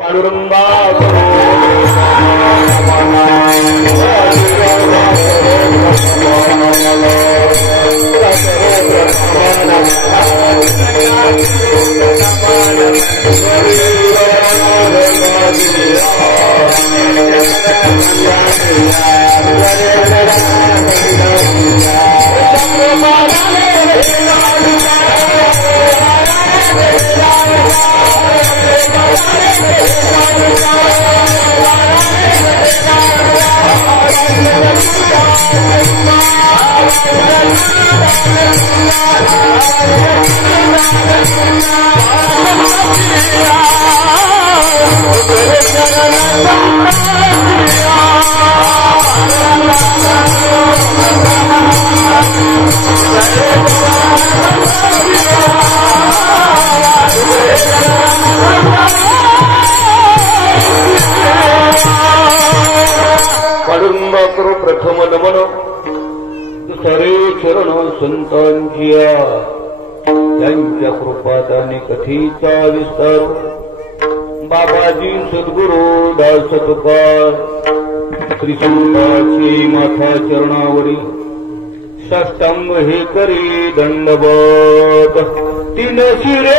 पांडुरंगा करो प्रथम नमन दुसरे चरण संतांचिया त्यांच्या कृपादाने कथेचा विस्तार बाबाजी सद्गुरु दास तुकार श्री संतांची माथा चरणावरी साष्टांग हे करी दंडवत तीन शिरे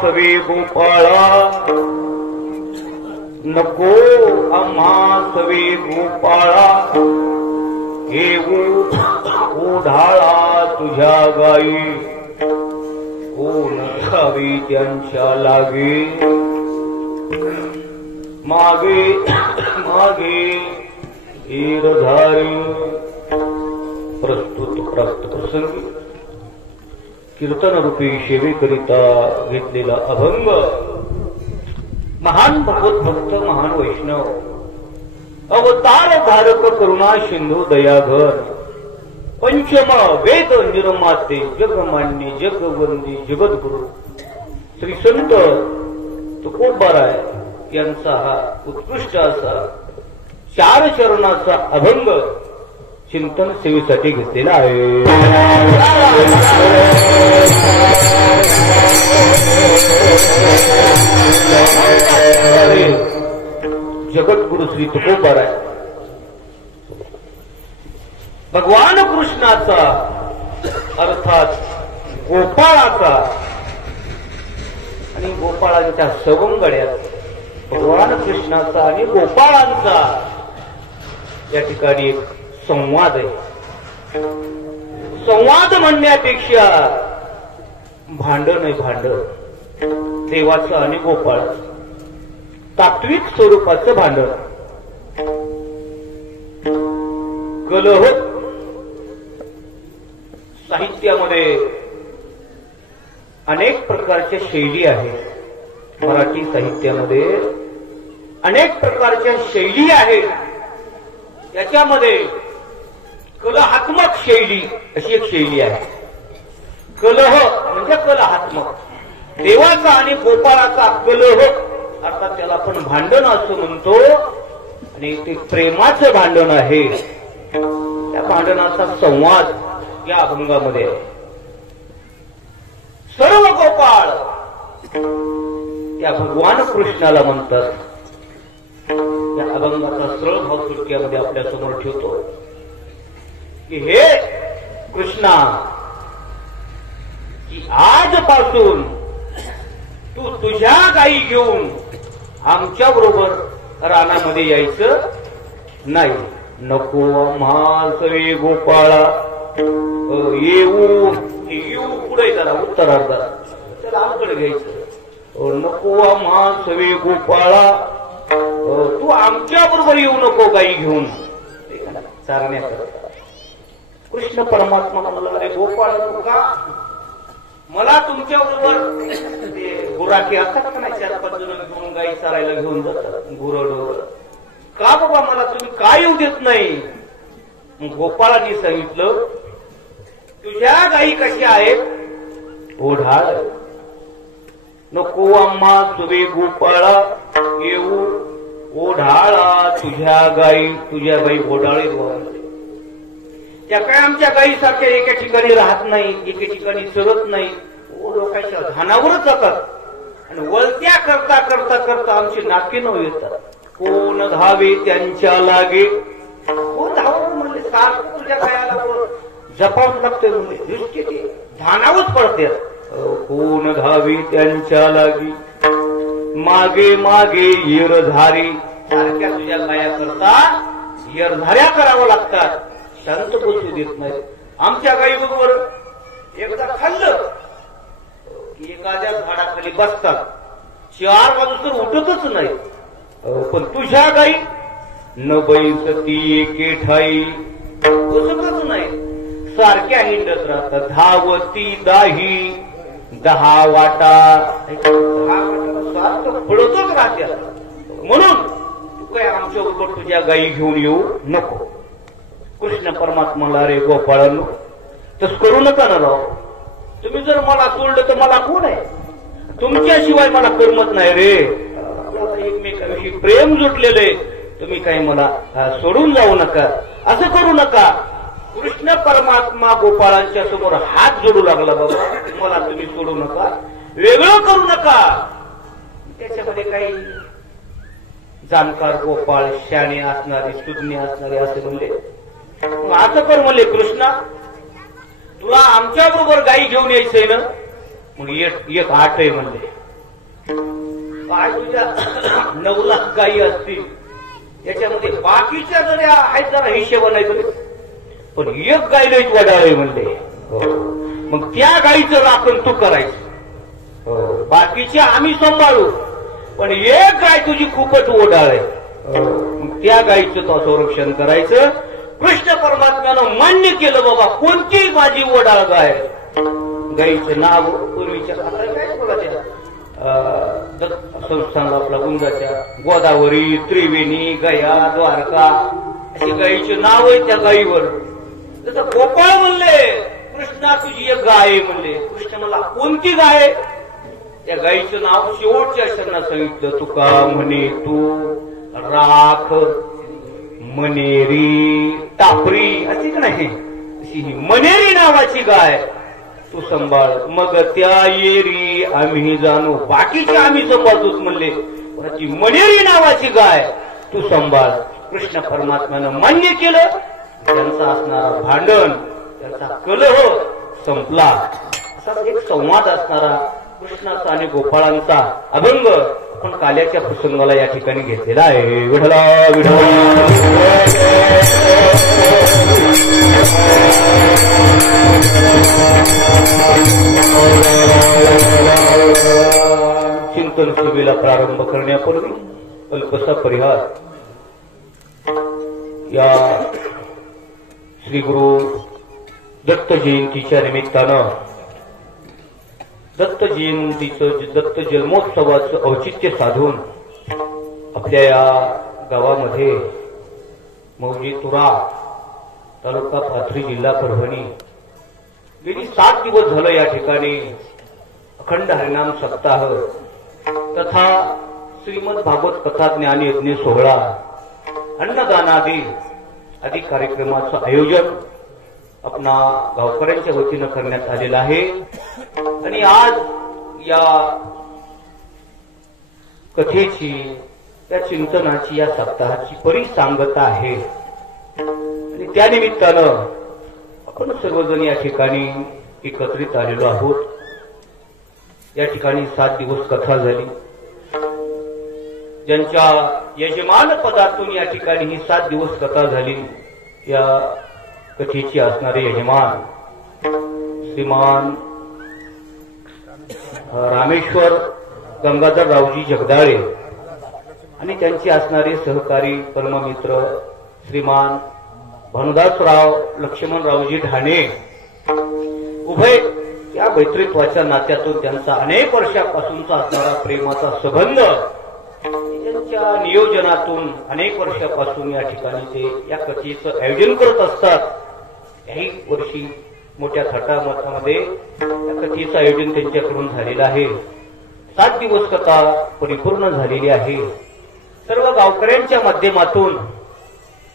सवे गोपाळा नको आम्हा सवे गोपाळा येऊ ओढाळा तुझ्या गाई कोण खावी त्यांच्या लागे मागे मागे ईरधारी प्रस्तुत प्राप्त प्रसंगी कीर्तन रूपी सेवेकरिता घेतलेला अभंग महान भगवत भक्त महान वैष्णव अवतार धारक करुणा सिंधू दयाघर पंचम वेद निर्माते जगमान्य जगवंदी जगद्गुरु श्री संत तुकोबाराय यांचा हा उत्कृष्ट असा 4 चरणाचा अभंग चिंतन सेवेसाठी घेतलेला आहे। जगद्गुरु श्री तुकोबाराय भगवान कृष्णाचा अर्थात गोपाळाचा आणि गोपाळांच्या सवंगड्यात भगवान कृष्णाचा आणि गोपाळांचा या ठिकाणी एक संवाद आहे। संवाद म्हणण्यापेक्षा भांडण आहे भांडण देवाचं आणि गोपाळ तात्विक स्वरूपाचं भांडण कलह साहित्यामध्ये अनेक प्रकारच्या शैली आहेत। मराठी साहित्यामध्ये अनेक प्रकारच्या शैली आहेत। याच्यामध्ये कलहात्मक शैली अशी एक शैली आहे। कलह म्हणजे कलहात्मक देवाचा आणि गोपाळाचा कलह अर्थात त्याला आपण भांडण असं म्हणतो। आणि ते प्रेमाचं भांडण आहे. त्या भांडणाचा संवाद या अभंगामध्ये आहे. सर्व गोपाळ त्या भगवान कृष्णाला म्हणतात. या अभंगाचा सरळ भाव थोडक्यामध्ये आपल्या समोर ठेवतो की हे कृष्णा, की आजपासून तू तुझ्या गायी घेऊन आमच्या बरोबर रानामध्ये यायचं नाही. नको म्हासवे गोपाळा येऊ पुढे जरा उत्तरार्धात त्याला आमकडे घ्यायचं. नको म्हासवे गोपाळा तू आमच्या बरोबर येऊ नको गायी घेऊन चारण्याकरता. कृष्ण परमात्मा म्हणाला, अरे गोपाळ का मला तुमच्या बरोबर ते गुराखी असतात का नाही, 4-5 जण घेऊन गायी चारायला घेऊन जातात गुरडोर, का बाबा मला तुम्ही का येऊ देत नाही? मग गोपाळांनी सांगितलं, तुझ्या गायी कशा आहेत? ओढाळ. नको आम्हा तुझे गोपाळा येऊ ओढाळा. तुझ्या गायी ओढाळे. त्या काय आमच्या गायी सारख्या एका ठिकाणी राहत नाही, एका ठिकाणी चरत नाही, लोकांच्या धानावरच जातात आणि वळत्या करता करता करता आमची नाके न येतात. कोण धावे त्यांच्या लागे. कोण धावं म्हणले, सारखं तुझ्या गायाला जपावं लागते म्हणले, दृष्टी धानावच पडते. कोण धावे त्यांच्या लागी मागे मागे येरधारी. सारख्या तुझ्या गाया करता येरधाऱ्या करावं लागतात, शांत बसू देत नाही. आमच्या गायी बरोबर एकदा खाल्लं की एखाद्या झाडाखाली बसतात, 4 वाजू तर उठतच नाही. पण तुझ्या गायी न बैसती एके ठाई बसतच नाही, सारख्या हिंडत राहतात. धावती दाही 10 वाटा, 10 वाटा सारखं पळतच राहत्या. म्हणून तू काय आमच्या बरोबर तुझ्या गायी घेऊन येऊ नको. कृष्ण परमात्माला, रे गोपाळांनो, तस करू नका ना राव. तुम्ही जर मला सोडलं तर मला कोण आहे? तुमच्याशिवाय मला करमत नाही रे. एकमेकांविषयी प्रेम जुटलेलं आहे, तुम्ही काही मला सोडून जाऊ नका, असं करू नका. कृष्ण परमात्मा गोपाळांच्या समोर हात जोडू लागला, बाबा मला तुम्ही सोडू नका, वेगळं करू नका. त्याच्यामध्ये काही जाणकार गोपाळ, शाणे असणारे, सुज्ञ असणारे असे म्हणले, असं कर म्हणले, कृष्णा तुला आमच्या बरोबर गायी घेऊन यायचंय ना, मग एक 8 आहे म्हणले. काय तुझ्या 9 लाख गायी असतील, त्याच्यामध्ये बाकीच्या जरा आहेत जरा हिशेबा नाही तरी, पण एक गाय लईच वडाळे म्हणले. मग त्या गायीचं राखण तू करायचं, बाकीच्या आम्ही सांभाळू, पण एक गाय तुझी खूपच ओढाळे, मग त्या गायीचं तो संरक्षण करायचं. कृष्ण परमात्म्यानं मान्य केलं, बाबा कोणती माझी ओढाळ गाय. गायीचं नाव पूर्वीच्या संस्थान आपला गुंजाच्या गोदावरी, त्रिवेणी, गया, द्वारका अशी गायीचे नाव आहे त्या गायीवर. तसं गोपाळ म्हणले, कृष्णा तुझी एक गाय आहे म्हणले. कृष्ण मला कोणती गाय? त्या गायीचं नाव शेवटच्या शरणात सांगितलं. तुका म्हणे तू राख मनेरी टापरी, अशी का नाही, अशी ही मनेरी नावाची गाय तू सांभाळ. मग त्या येरी आम्ही जाणू, बाकीचे आम्ही सांभाळतोच म्हणले, पण ती मनेरी नावाची गाय तू सांभाळ. कृष्ण परमात्म्यानं मान्य केलं. त्यांचा असणारा भांडण, त्यांचा कलह संपला. असा एक संवाद असणारा कृष्णाचा आणि गोपाळांचा अभंग आपण काल्याच्या प्रसंगाला या ठिकाणी घेतलेला आहे. विठला विठला चिंतन सभेला प्रारंभ करण्यापूर्वी अल्पसा परिहार. या श्री गुरु दत्त जयंतीच्या निमित्तानं दत्त जयंतीचं, दत्त जन्मोत्सवाचं औचित्य साधून आपल्या या गावामध्ये मौजी तुरा, तालुका पाथरी, जिल्हा परभणी गेली 7 दिवस झालं या ठिकाणी अखंड हरिनाम सप्ताह तथा श्रीमद भागवत कथा ज्ञान यज्ञ सोहळा अन्नदानादी आदी कार्यक्रमाचं आयोजन आपणा गावकऱ्यांच्या वतीनं करण्यात आलेलं आहे. आणि आज या कथेची, या चिंतनाची, या सप्ताहाची परिसंगता आहे. आणि त्यानिमित्तानं आपण सर्वजण या ठिकाणी एकत्रित आलेलो आहोत. या ठिकाणी 7 दिवस कथा झाली. ज्यांच्या यजमान पदातून या ठिकाणी ही 7 दिवस कथा झाली, या कथेची असणारे यजमान श्रीमान रामेश्वर गंगाधररावजी जगदाळे आणि त्यांचे असणारे सहकारी परममित्र श्रीमान भानुदासराव लक्ष्मणरावजी ढाणे, उभय या मैत्रीत्वाच्या नात्यातून त्यांचा अनेक वर्षापासूनचा असणारा प्रेमाचा संबंध, त्यांच्या नियोजनातून अनेक वर्षापासून या ठिकाणी ते या कथेचं आयोजन करत असतात. याही वर्षी मोठ्या थाटामाटामध्ये या कथेचं आयोजन त्यांच्याकडून झालेलं आहे. 7 दिवस कथा परिपूर्ण झालेली आहे. सर्व गावकऱ्यांच्या माध्यमातून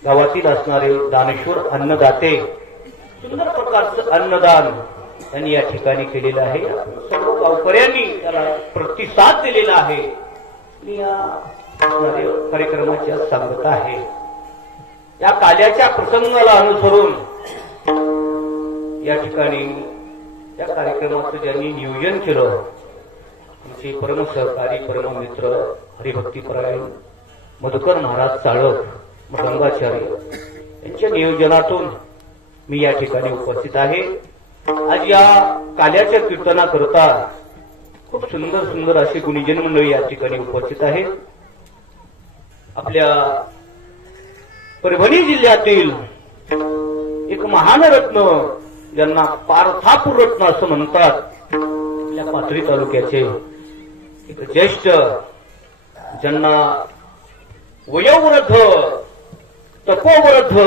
गावातील असणारे दानेश्वर अन्नदाते सुंदर प्रकारचं अन्नदान त्यांनी या ठिकाणी केलेलं आहे. सर्व गावकऱ्यांनी त्याला प्रतिसाद दिलेला आहे. या कार्यक्रमाची सांगता आहे. या काल्याच्या प्रसंगाला अनुसरून या ठिकाणी या कार्यक्रमाचं ज्यांनी नियोजन केलं, आमचे परम सहकारी परममित्र हरिभक्तीपरायण मधुकर महाराज चाळक मृदंगाचार्य यांच्या नियोजनातून मी या ठिकाणी उपस्थित आहे. आज या काल्याच्या कीर्तनाकरता खूप सुंदर सुंदर अशी गुणीजन मंडळी या ठिकाणी उपस्थित आहेत. आपल्या परभणी जिल्ह्यातील एक महान रत्न, ज्यांना पार्थापूर रत्न असं म्हणतात, आपल्या पाथरी तालुक्याचे एक ज्येष्ठ, ज्यांना वयोवृद्ध, तपोवृद्ध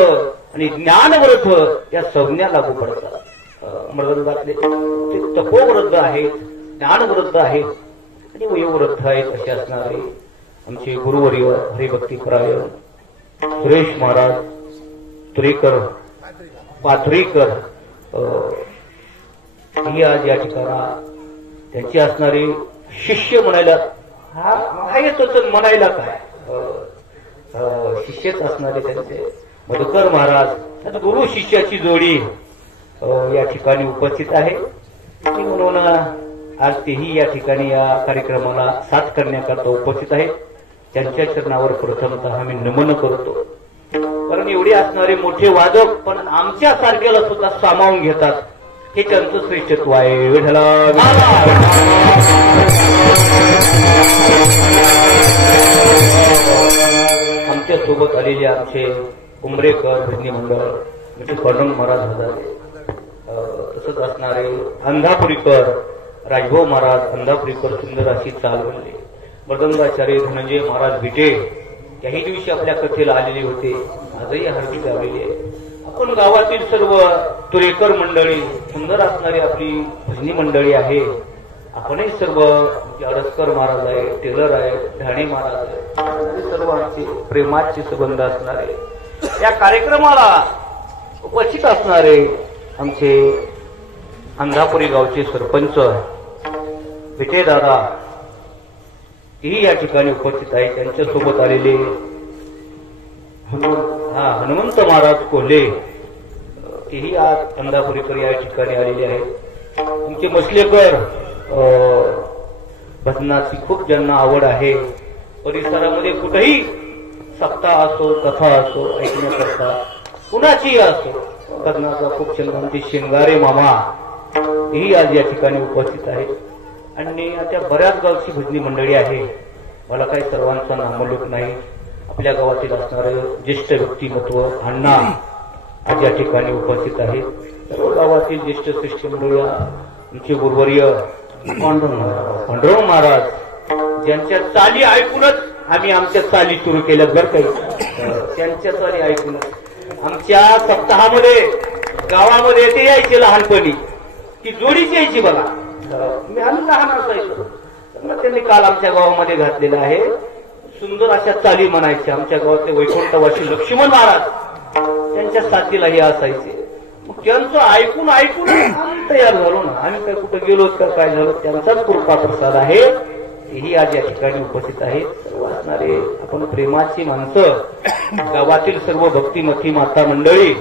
आणि ज्ञानवृद्ध या संज्ञा लागू पडतात. मृदंगातले ते तपोवृद्ध आहेत, ज्ञानवृद्ध आहेत आणि वयोवृद्ध आहेत असे असणारे आमचे गुरुवर्य हरिभक्तीपरायण सुरेश महाराज तुरेकर पाथरीकर ही आज या ठिकाणी त्यांची असणारी शिष्य म्हणायला हा येतोच, म्हणायला काय शिष्यच असणारे त्यांचे मधुकर महाराज, गुरु शिष्याची जोडी या ठिकाणी उपस्थित आहे. म्हणून आज तेही या ठिकाणी या कार्यक्रमाला साथ करण्याकरता उपस्थित आहेत. त्यांच्या चरणावर प्रथमतः मी नमन करतो. कारण एवढे असणारे मोठे वादक पण आमच्या सारख्याला सुद्धा सामावून घेतात, हे त्यांचं श्रेष्ठत्व आहे. विठ्ठला आमच्या सोबत आलेले आमचे उमरेकर भजनी मंडळ, म्हणजे पांडुरंग महाराज हजारे, तसंच असणारे अंधापुरीकर राजभाऊ महाराज अंधापुरीकर, सुंदर अशी चाल बनले. मृदंगाचार्य धनंजय महाराज भिटे त्याही दिवशी आपल्या कथेला आलेले होते, आजही हार्दिक आलेले आहे. आपण गावातील सर्व तुरेकर मंडळी, सुंदर असणारी आपली भजनी मंडळी आहे. आपणही सर्व अडसकर महाराज आहे, टेलर आहे, ढाणे महाराज आहे, सर्व आमचे प्रेमाचे संबंध असणारे या कार्यक्रमाला उपस्थित असणारे आमचे अंधापुरी गावचे सरपंच विटे दादा ही या ठिकाणी उपस्थित आहे. त्यांच्यासोबत आलेले हनुमंत महाराज कोल्हे तेही आज अंधापुरीकर या ठिकाणी आलेले आहेत. तुमचे मसलेकर भजनाची खूप ज्यांना आवड आहे, परिसरामध्ये कुठेही सप्ताह असो कथा असो ऐकण्याकरता कुणाचीही असो भजनाचा खूप छंद, आमचे शिंगारे मामा ही आज या ठिकाणी उपस्थित आहेत. आणि त्या बऱ्याच गावची भजनी मंडळी आहे. मला काही सर्वांचा नामोल्लेख नाही. आपल्या गावातील असणारं ज्येष्ठ व्यक्तिमत्व अण्णा आज या ठिकाणी उपस्थित आहेत. सर्व गावातील ज्येष्ठ श्रेष्ठ मंडळी, आमचे गुरुवर्य पांडुरंग महाराज, ज्यांच्या चाली ऐकूनच आम्ही आमच्या चाली सुरू केल्या. बरं काही त्यांच्या चाली ऐकूनच आमच्या सप्ताहामध्ये गावामध्ये ते यायचे लहानपणी, ती जोडीच यायची बघा. मी आम्ही लहान असायचो, त्यांनी काल आमच्या गावामध्ये घातलेलं आहे. सुंदर अशा चाली म्हणायच्या. आमच्या गावातले वैकुंठवासी लक्ष्मण महाराज त्यांच्या साथीला हे असायचे. मग त्यांचं ऐकून ऐकून आम्ही तयार झालो ना. आम्ही काय कुठं गेलो का काय झालं, त्यांचाच कृपा प्रसाद आहे. ही आज या ठिकाणी उपस्थित आहेत. सर्व असणारे आपण प्रेमाची माणसं, गावातील सर्व भक्तिमती माता मंडळी,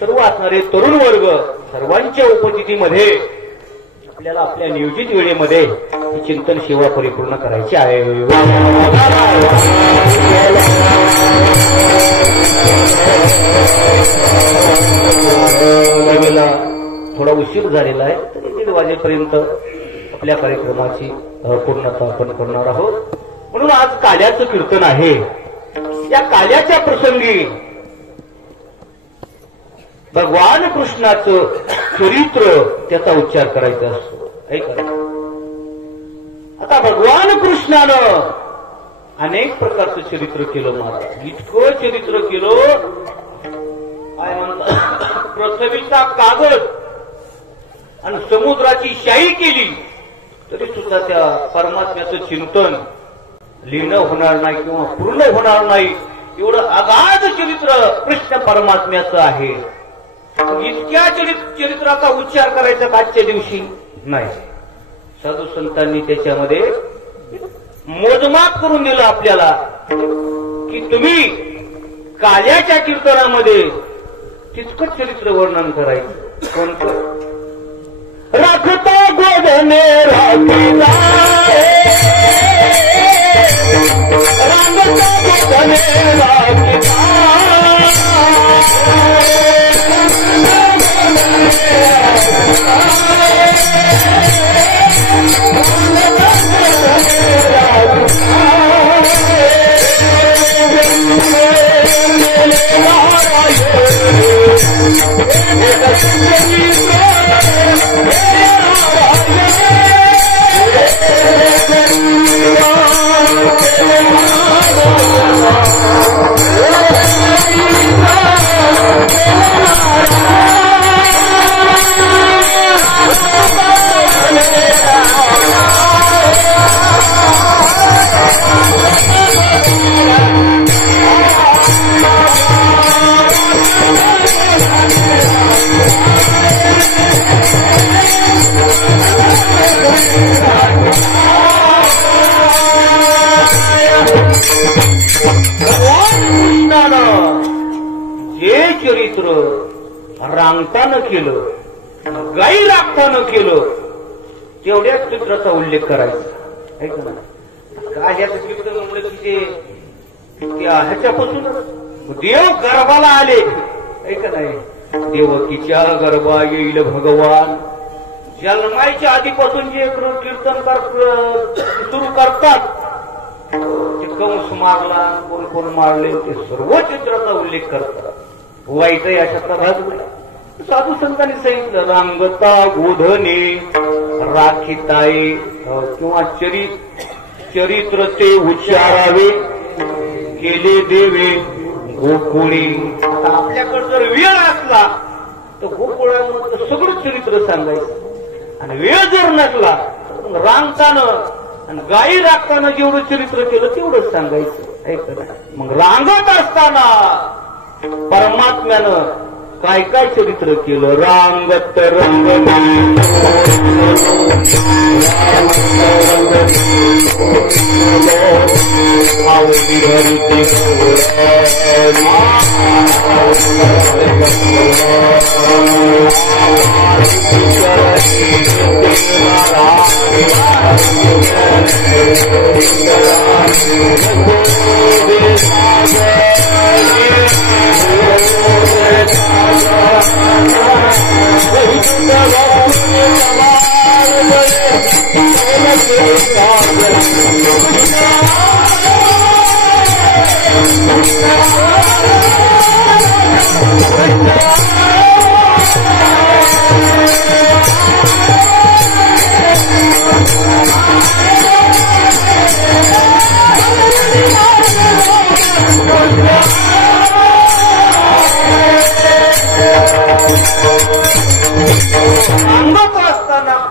सर्व असणारे तरुण वर्ग, सर्वांच्या उपस्थितीमध्ये आपल्याला आपल्या नियोजित वेळेमध्ये ही चिंतन सेवा परिपूर्ण करायची आहे. थोडा उशीर झालेला आहे, तरी 1:30 वाजेपर्यंत आपल्या कार्यक्रमाची पूर्णता आपण करणार आहोत. म्हणून आज काल्याचं कीर्तन आहे. या काल्याच्या प्रसंगी भगवान कृष्णाचं चरित्र त्याचा उच्चार करायचा असतो. ऐका, आता भगवान कृष्णानं अनेक प्रकारचं चरित्र केलं. महाराज इतकं चरित्र केलं, काय म्हणतात, पृथ्वीचा कागद आणि समुद्राची शाही केली तरी सुद्धा त्या परमात्म्याचं चिंतन लिहिणं होणार नाही किंवा पूर्ण होणार नाही. एवढं अगाध चरित्र कृष्ण परमात्म्याचं आहे. इतक्या चरित्राचा उच्चार करायचा आजच्या दिवशी नाही. साधू संतांनी त्याच्यामध्ये मोजमाप करून दिलं आपल्याला की तुम्ही काल्याच्या कीर्तनामध्ये तितकंच चरित्र वर्णन करायचं. कोणतं? राखता गोधने राखीता रांगता गोधने राखीता रांगतानं केलं, गाई राखतानं केलं, तेवढ्याच चित्राचा उल्लेख करायचा. ऐक ना, काय याचं चित्र म्हणलं की ते ह्याच्यापासूनच देव गर्भाला आले. ऐक नाही, देवकीच्या गर्भा येईल भगवान. जन्मायच्या आधीपासून जे कीर्तन सुरू करतात, ते कंस मारला, कोण कोण मारले, ते सर्व चित्राचा उल्लेख करतात. वाईटही अशा प्रभात साधू संतांनी सांगितलं, रांगता गोधने राखीताये किंवा चरित्र ते उच्चारावे केले देवे गोकुळी. आता आपल्याकडे जर वेळ असला तर गोकुळामध्ये सगळं चरित्र सांगायचं, आणि वेळ जर नसला तर रांगतानं आणि गाई राखताना जेवढं चरित्र केलं तेवढंच सांगायचं. ऐक, मग रांगत असताना परमात्म्यानं काय काय चरित्र केलं. रांगत रंगनी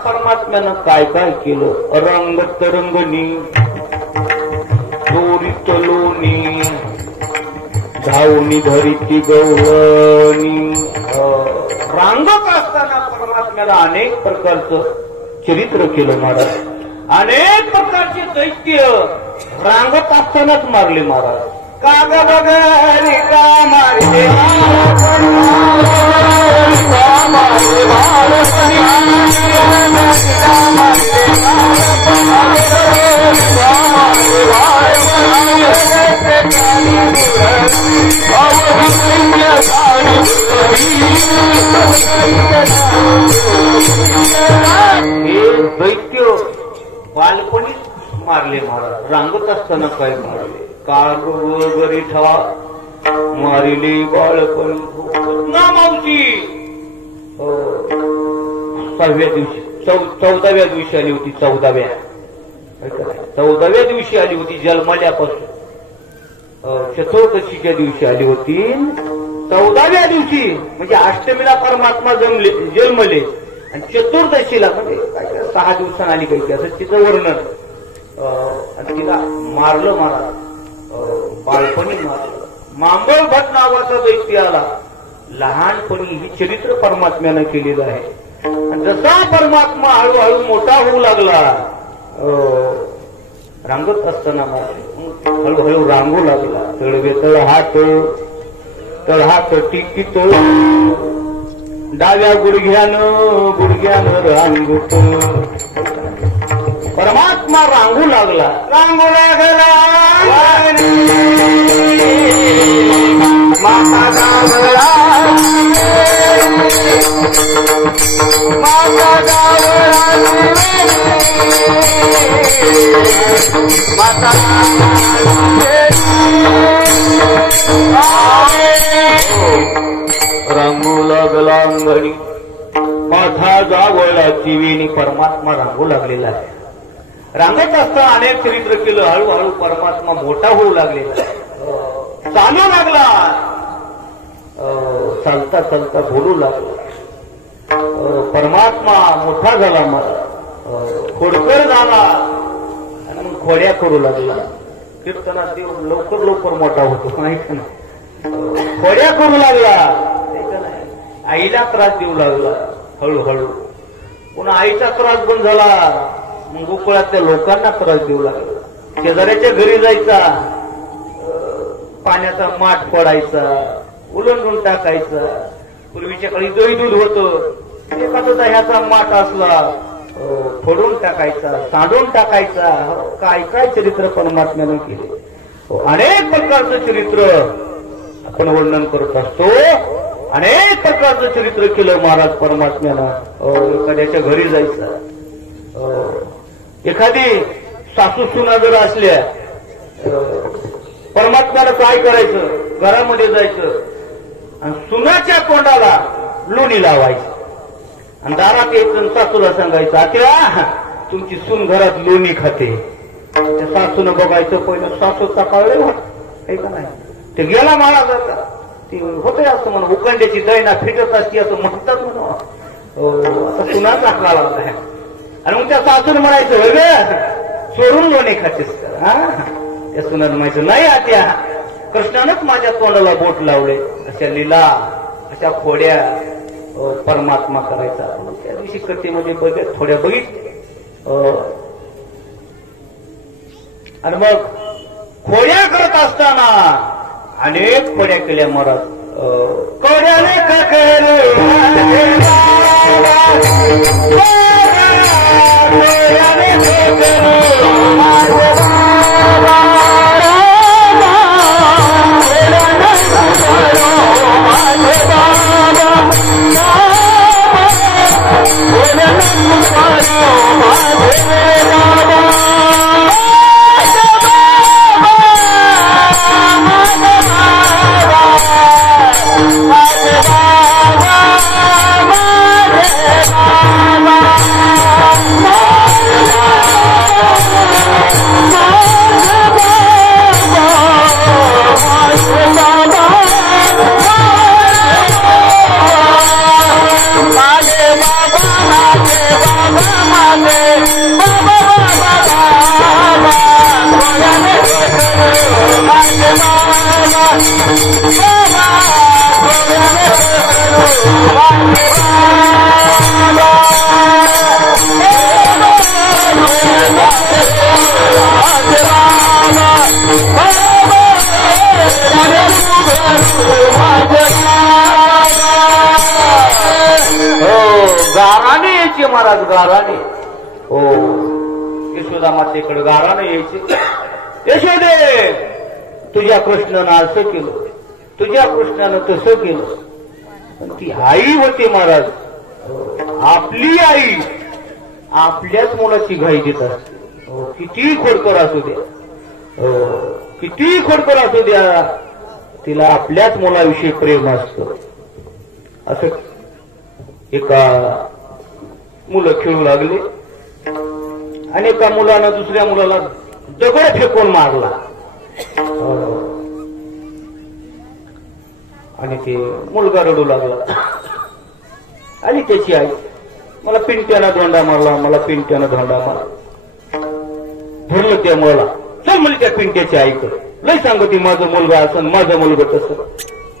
परमात्म्यानं काय काय केलं. रंगत रंगनी चोरीत लोणी धावणी धरीती गवळणी. रांगत असताना परमात्म्याला अनेक प्रकारचं चरित्र केलं महाराज. अनेक प्रकारचे दैत्य रांगत असतानाच मारले महाराज. काग बघारी का मारले दैत्य बालपणीच मारले महाराज. रांगत असताना काय मारले. काग गरीठा मारिले बाळपणी ना मावशी. 6व्या दिवशी 14व्या दिवशी आली होती. 14व्या दिवशी आली होती जन्मल्यापासून. चतुर्दशीच्या दिवशी आली होती. 14व्या दिवशी म्हणजे अष्टमीला परमात्मा जन्मले आणि चतुर्दशीला म्हणजे 6 दिवसांनी आली काही असं तिचं वर्णन. आणि तिला मारलं महाराज. बाळपणी मारलं. मांगळ भट नावाचा दैत्य आला. लहानपणी ही चरित्र परमात्म्यानं केलेलं आहे. आणि जसा परमात्मा हळूहळू मोठा होऊ लागला रांगत असताना हळूहळू रांगू लागला. तळवे तळहात तळहात टिकीत डाव्या गुडघ्यानं रांगत. परमात्मा रांगू लागला. रांगू लागला माता गावला माता गावला माता रांगू लागला अंगणी माथा जावळा चिवीनी. परमात्मा रांगू लागलेला आहे. रांगत असताना अनेक चरित्र केलं. हळूहळू परमात्मा मोठा होऊ लागलेला. चालू लागला. चालता चालता बोलू लागला. परमात्मा मोठा झाला. मला खोडकर झाला आणि मग खोड्या करू लागला. कीर्तनात देव लवकर लवकर मोठा होतो माहिती ना. खोड्या करू लागला. आईला त्रास देऊ लागला हळूहळू. पुन्हा आईचा त्रास बंद झाला. मग गोकुळातल्या लोकांना त्रास देऊ लागला. शेजाऱ्याच्या घरी जायचा. पाण्याचा माठ फोडायचा. उलंडून टाकायचा. पूर्वीच्या काळी दही दूध होतं. एखादा दह्याचा माठ असला फोडून टाकायचा. सांडून टाकायचा. काय काय चरित्र परमात्म्यानं केले. अनेक प्रकारचं चरित्र आपण वर्णन करत असतो. अनेक प्रकारचं चरित्र केलं महाराज परमात्म्यानं. एखाद्याच्या घरी जायचं. एखादी सासू सुना जर असल्या परमात्म्याला काय करायचं. घरामध्ये जायचं आणि सुनाच्या तोंडाला लोणी लावायचं आणि दारात यायचं. सासूला सांगायचं आत्या तुमची सून घरात लोणी खाते. त्या सासूनं बघायचं. पहिलं सासूचा कळले होत का नाही. ते गेला महाराजाचा ती होते असं म्हणून. उकंड्याची दैना फिटत असती असं म्हणतात म्हणून. आता सुनाचा काळ आला. आणि मग त्या सासून म्हणायचं वे सोडून लोणी खातेस का. त्या सुनानं म्हणायचं नाही आत्या कृष्णानंच माझ्या तोंडाला बोट लावले. अशा लीला अशा खोड्या परमात्मा करायचा. त्या दिवशी कथेमध्ये थोड्या बघितल्या. आणि मग खोड्या करत असताना अनेक खोड्या केल्या महाराज. खोड्याने का गाराने यायचे महाराज, गाराने. हो, यशोदा मातेकडे गाराने यायचे. यशोदे, तुझ्या कृष्णानं असं केलं, तुझ्या कृष्णानं तसं केलं. पण ती आई होती महाराज, आपली आई आपल्याच मुलाची घाई देत असते. किती खोडकर असू द्या, किती खोडकर असू द्या, तिला आपल्याच मुलाविषयी प्रेम असतं. असं एका मुलं खेळू लागले आणि एका मुलानं दुसऱ्या मुलाला दगड फेकून मारला आणि ते मुलगा रडू लागला. आणि त्याची आई, मला पिंट्यानं धोंडा मारला, मला पिंट्यानं धोंडा मारला. धरलं त्या मुलाला, चल म्हणजे त्या पिंट्याच्या आईकडे, लय सांगती माझं मुलगा असं, माझं मुलगा तसं.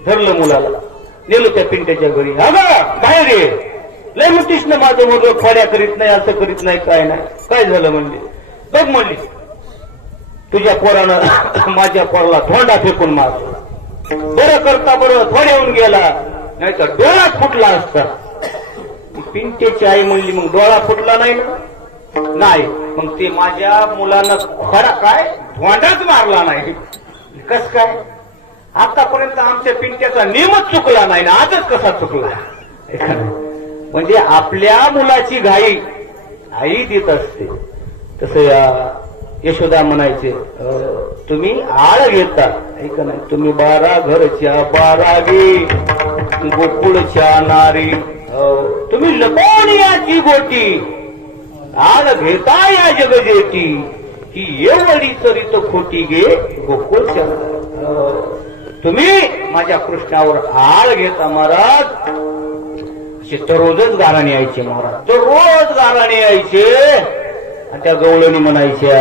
धरलं मुलाला, नेलं त्या पिंट्याच्या घरी. अगं बाहेर ये, लय म्हणतीस ना माझं मुलगा खोड्या करीत नाही, असं करीत नाही, काय नाही. काय झालं म्हणले, बघ म्हणली, तुझ्या पोरानं माझ्या पोराला धोंडा फेकून मारला. बरं करता बरं थोड्याहून गेला, नाही तर डोळा फुटला असता. पिंट्याची आई म्हणली, मग डोळा फुटला नाही ना? नाही. मग ते माझ्या मुलानं खरा काय धोंडाच मारला नाही. कस काय? आतापर्यंत आमच्या पिंट्याचा नियमच चुकला नाही ना, आजच कसा चुकला? म्हणजे आपल्या मुलाची घाई आई देत असते. तसं या यशोदा म्हणायचे, तुम्ही आळ घेता, ऐका नाही, तुम्ही 12 घरच्या 12वी गोकुळच्या नारी, तुम्ही लपवण्याची गोटी आळ घेता या जगजेती, ही एवढी चरित खोटी गे गोकुळच्या. तुम्ही माझ्या कृष्णावर आळ घेता महाराज. दररोजच गाराणे यायचे महाराज, दररोज गाराणे यायचे. आणि त्या गवळणी म्हणायच्या,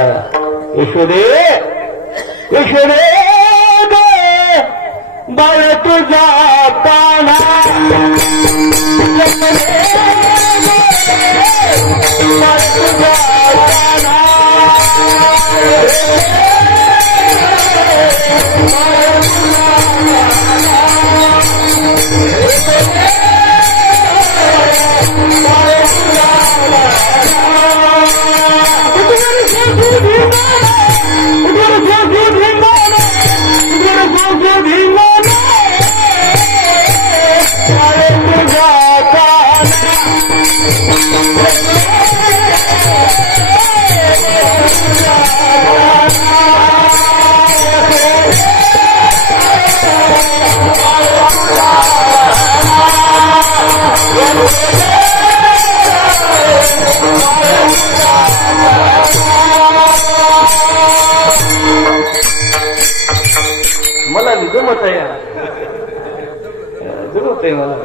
यशोदे यशोदे बाळ तुझा काना, बाळ तुझा काना, मला जमत आहे, जमत आहे मला.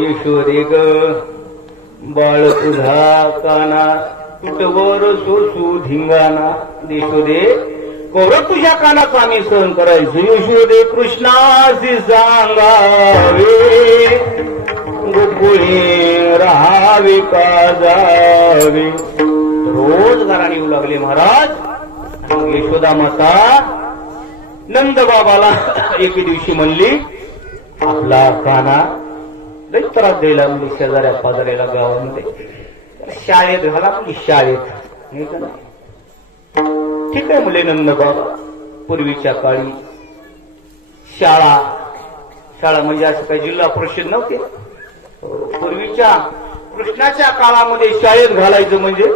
यशोदे ग बाळ तुझा काना, कुटवर सोसू धिंगाणा. यशोदे कवर तुझ्या कानाचं आम्ही सहन करायचं. यशोदे कृष्णाशी सांगावे, गोकुळे राहावे का जावे. रोज घराने येऊ लागले महाराज. मग यशोदा माता नंद बाबाला एके दिवशी म्हणली, आपला काना लई त्रास द्यायला म्हणजे शेजाऱ्या पाजाऱ्याला गावामध्ये, शाळेत घाला म्हणजे शाळेत. ठीक आहे मुले नंद बाबा. पूर्वीच्या काळी शाळा, शाळा म्हणजे असं काही जिल्हा परिषद नव्हते. पूर्वीच्या कृष्णाच्या काळामध्ये शाळेत घालायचं म्हणजे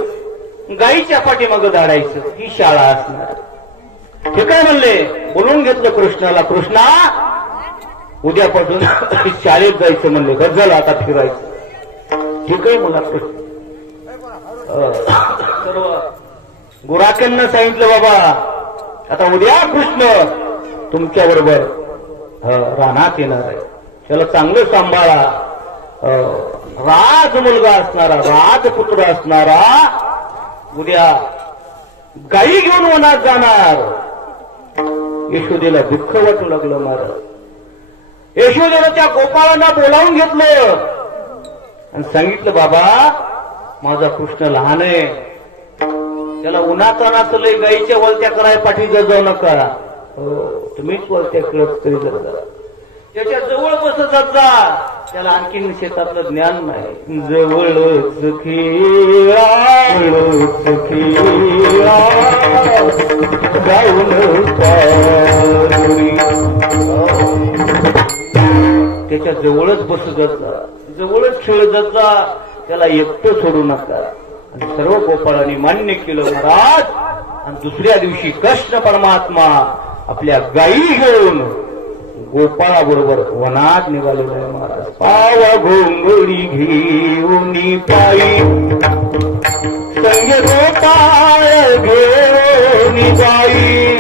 गाईच्या पाठीमागं धाडायचं, ही शाळा असणार. हे काय म्हणले, बोलून घेतलं कृष्णाला, कृष्णा उद्यापासून शाळेत जायचं म्हणले, घर झालं आता फिरायचं. ठीक आहे मला कृष्ण. सर्व गुराख्यांना सांगितलं, बाबा आता उद्या कृष्ण तुमच्या बरोबर रानात येणार आहे, त्याला चांगलं सांभाळा. राज मुलगा असणारा, राजपुत्र असणारा उद्या गाई घेऊन वनात जाणार. यशोदेला दुःख वाटू लागलं महाराज। यशोदेला त्या गोपाळांना बोलावून घेतलं आणि सांगितलं, बाबा माझा कृष्ण लहान आहे, त्याला उन्हातानाच लय गाईच्या वलत्या कराय पाठी जाऊ नका, तुम्हीच वलत्या कळत तरी जा, त्याच्या जवळ बसत जा, त्याला आणखीन शेतातलं ज्ञान नाही, जवळच खेळा जाऊन त्याच्या जवळच बसत जा, जवळच खेळत जा, त्याला एकटं सोडू नका। आणि सर्व गोपाळांनी मान्य केलं महाराज। आणि दुसऱ्या दिवशी कृष्ण परमात्मा आपल्या गायी घेऊन गोपाळाबरोबर वनात निघालेला आहे महाराज। पावा घोंगडी घेऊन पायी संग गोपाळ घेऊन जाई,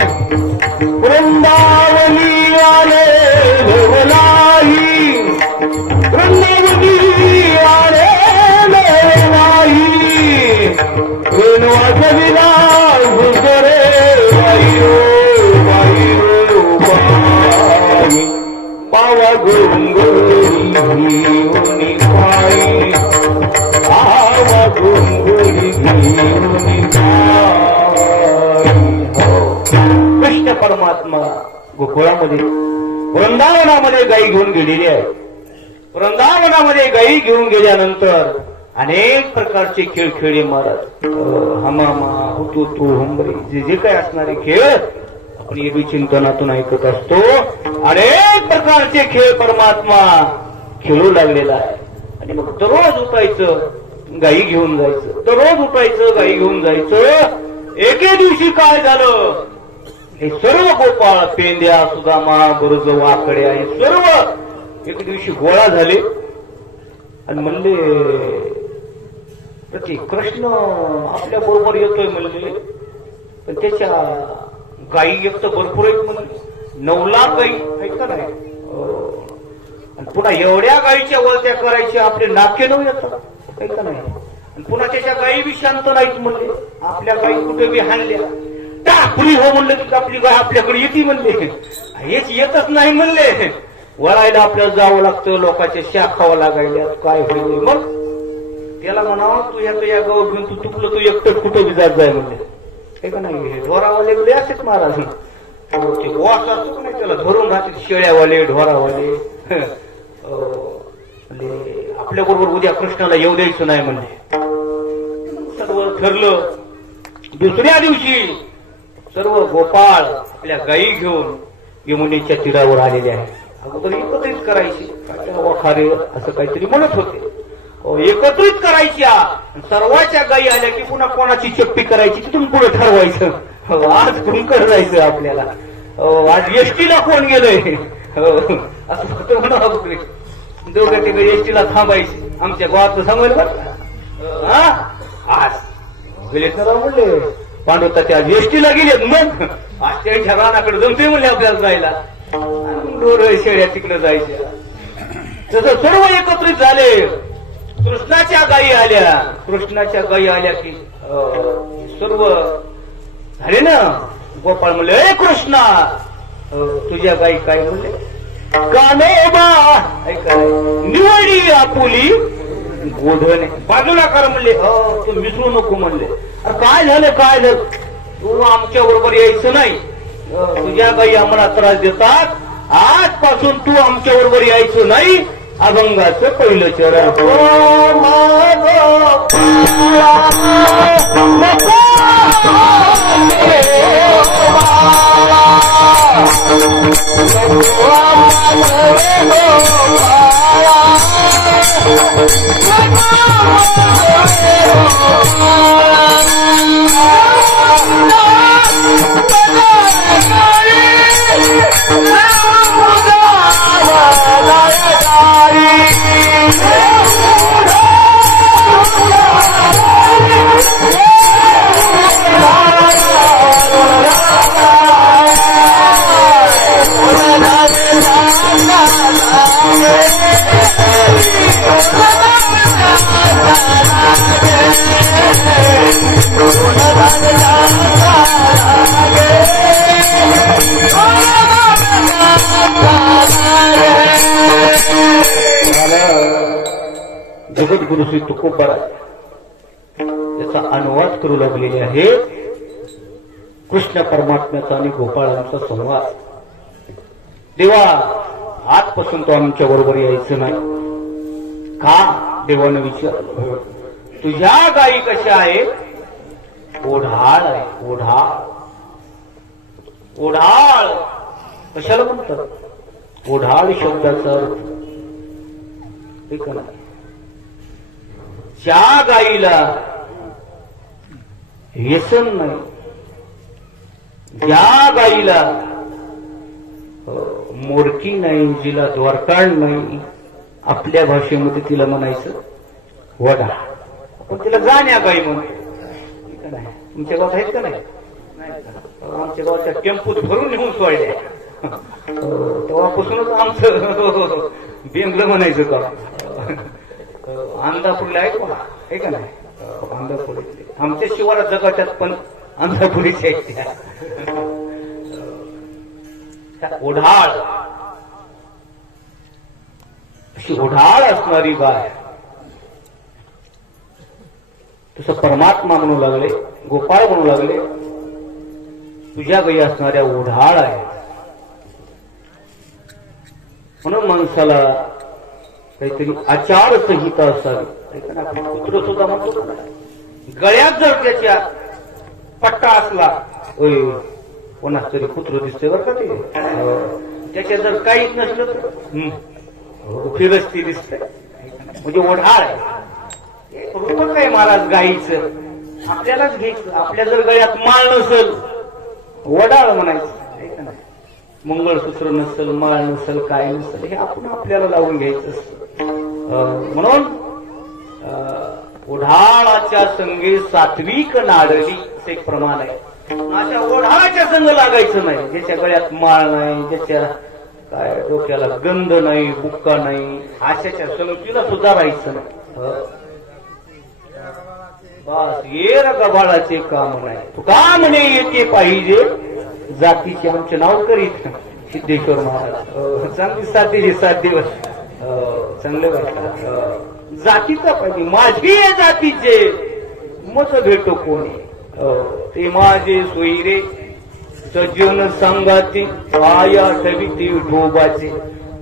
वृंदावनी आले लवलाई, वृंदावनी आले लवलाई, वाजविला गुजरे वायू वायू बाई, पावा घोंगडी घेऊन पायी, पावा घोंगडी घेऊन कृष्ण परमात्मा गोकुळामध्ये वृंदावनामध्ये गायी घेऊन गेलेली आहे। वृंदावनामध्ये गायी घेऊन गेल्यानंतर अनेक प्रकारचे खेळ खेळले महाराज। हमामा हुतुतू हुंबरी जे जे काही असणारे खेळ आपण एबी चिंतनातून ऐकत असतो, अनेक प्रकारचे खेळ परमात्मा खेळू लागलेला आहे। आणि मग दररोज उठायचं गायी घेऊन जायचं, दररोज उठायचं गायी घेऊन जायचं। एके दिवशी काय झालं, हे सर्व गोपाळ पेंद्या सुदामा बरोज वाकड्या हे सर्व एक दिवशी गोळा झाले आणि म्हणले, कृष्ण आपल्या बरोबर येतोय म्हणले, पण त्याच्या गायी एक तर भरपूर आहेत म्हणले, 9 लाख गायी आहेत का नाही, आणि पुन्हा एवढ्या गायीच्या वळत्या करायच्या आपले नाके नऊ येतात काही का नाही, आणि पुन्हा त्याच्या गायी बी शांत नाहीत म्हणले, आपल्या गायी कुठे बी हाणल्या टाकली हो म्हणलं की आपली गाय आपल्याकडे येते म्हणले, हेच येतच नाही म्हणले, वळायला आपल्याला जावं लागतं, लोकांच्या शा खावं लागायला, काय होईल मग त्याला म्हणावं तू या गाव घेऊन तू तुकलं तू एकटंच कुठं बी जात जाय म्हणले, हे का नाही, ढोरावाले गेले असेच महाराज, ते वास असतो नाही त्याला धरून राहते, शेळ्यावाले ढोरावाले, आपल्या बरोबर उद्या कृष्णाला येऊ द्यायचं नाही म्हणले। सर्व ठरलं। दुसऱ्या दिवशी सर्व गोपाळ आपल्या गायी घेऊन यमुनेच्या तीरावर आलेले आहे। अगोदर एकत्रित करायची, वखारे असं काहीतरी म्हणत होते, एकत्रित करायच्या, सर्वांच्या गायी आल्या की पुन्हा कोणाची चप्पी करायची तिथून पुढे ठरवायचं, आज कुंकड जायचं आपल्याला, आज एसटीला कोण गेलंय असं फक्त म्हणावं, दोघं तिकडे एसटीला थांबायचे, आमच्या गावात सांगायला बरं आज गेलेत ना राव म्हणले, पांडवता त्या एसटीला गेलेत, मग आज त्यांच्या रानाकडे जमते म्हणले आपल्याला जायला, डोर शेळ्या तिकडे जायच्या। तसं सर्व एकत्रित झाले, कृष्णाच्या गायी आल्या, कृष्णाच्या गायी आल्या की सर्व झाले ना, गोपाळ म्हणले, ए कृष्णा तुझ्या गायी काय म्हणले, कानोबा ऐकाय निवडी आपुली गोधने बाजूला कर म्हणले, तू मिसळू नको म्हणले, काय झालं काय झालं, तू आमच्या बरोबर यायचं नाही, तुझ्या गायी आम्हाला त्रास देतात, आजपासून तू आमच्या बरोबर यायचं नाही, अभंगाचं पहिलं चरण Oh जगद्गुरु श्री तुकोबाराय याचा अनुवाद करू लागलेले आहे. कृष्ण परमात्म्याचा आणि गोपाळांचा संवाद. देवा आजपासून तो आमच्या बरोबर यायचं नाही का? देवानं विचारलं. तुझ्या गायी कशा आहेत? ओढाळ आहे. ओढाळ. ओढाळ कशाला म्हणतात? ओढाळ शब्दाचा अर्थ ठीक आहे. ज्या गाईला व्यसन नाही, ज्या गाईला मोरकी नाही, जिला द्वारकाळ नाही, आपल्या भाषेमध्ये तिला म्हणायचं वडा. आपण तिला जाण्या गाई म्हणतो. तुमच्या गावात आहेत का नाही? आमच्या गावाच्या टेम्पूत भरून नेऊन सोडल्या. तेव्हापासूनच आमचं बेंगलं म्हणायचं का. अंधापुरीला आहे का? आहे का नाही? अंधापुरीतले आमच्या शिवारात जगाच्यात पण अंधापुरीच्या आहेत त्या. ओढाळ अशी ओढाळ असणारी गाय. तसं परमात्मा म्हणू लागले, गोपाळ म्हणू लागले, तुझ्या गायी असणाऱ्या ओढाळ आहे. म्हणून माणसाला काहीतरी आचारसंहिता असावी. कुत्र सुद्धा म्हणतो गळ्यात जर त्याच्या पट्टा असला, कोणाच तरी कुत्र दिसतंय बरं का ते, त्याच्या जर काहीच नसलं तर फिरस्ती दिसतंय, म्हणजे ओढाळ आहे. रूप काय महाराज गाईचं? आपल्यालाच घ्यायचं. आपल्या जर गळ्यात माळ नसेल, वडाळ म्हणायचं. मंगळसूत्र नसेल, माळ नसेल, काय नसेल, हे आपण आपल्याला लावून घ्यायचं असतं. म्हणून ओढाळाच्या संगे सात्विक नाडली असं एक प्रमाण आहे. अशा ओढाळाच्या संग लागायचं नाही, ज्याच्या गळ्यात माळ नाही, ज्याच्या काय डोक्याला गंध नाही, बुक्का नाही, अशाच्या संगतीला सुद्धा राहायचं नाही. बस ये गबाळाचे काम नाही. तू का म्हणे येते पाहिजे जातीचे आमचे नाव करीत सिद्धेश्वर महाराज. चांगली 7 दिवस 7 दिवस चांगले वाटलं. जातीचा पाहिजे, माझी या जातीचे मत भेटो कोणी. ते माझे सोयरे सज्जन संगाती आया ठविती ठोबाचे.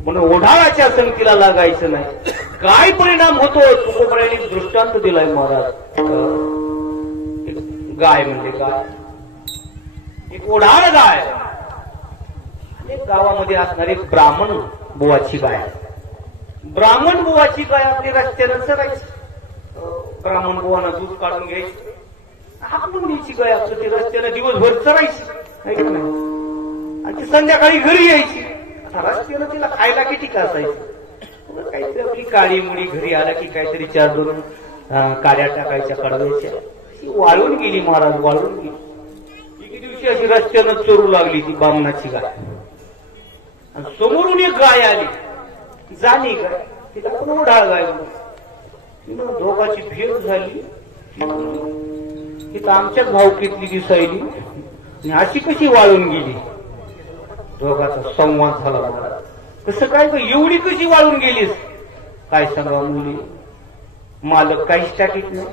म्हणून ओढाळाच्या संगतीला लागायचं नाही. काय परिणाम होतो तुकोबारायांनी दृष्टांत दिलाय महाराज. गाय म्हणजे काय? एक ओढाळ गाय. अनेक गावामध्ये असणारी ब्राह्मण बुवाची गाय. ब्राह्मण बुवाची गाय आपली रस्त्यानं चरायची. ब्राह्मण बुवानं दूध काढून घ्यायचं, हाकून द्यायची गाय आपलं. ती रस्त्यानं दिवसभर चरायची आणि ती संध्याकाळी घरी यायची. रस्त्यानं तिला खायला किती का असायचं? काहीतरी आपली काळी मुडी घरी आला की काहीतरी 4-2 काड्या टाकायच्या कडवायच्या. वाळून गेली महाराज, वाळून गेली. एके दिवशी अशी रस्त्यानं चोरू लागली ती बामणाची गाय. आणि समोरून एक गाय आली, जाणी गाय. तिला पण ओढाळ गाय म्हणून दोघाची भेट झाली. तिथं आमच्याच भावकीतली दिसायली आणि अशी कशी वाळून गेली. दोघाचा संवाद झाला महाराज. कसं काय ग, एवढी कशी वाळून गेलीस? काय सांगा मुली, मालक काहीच टाकीत नाही,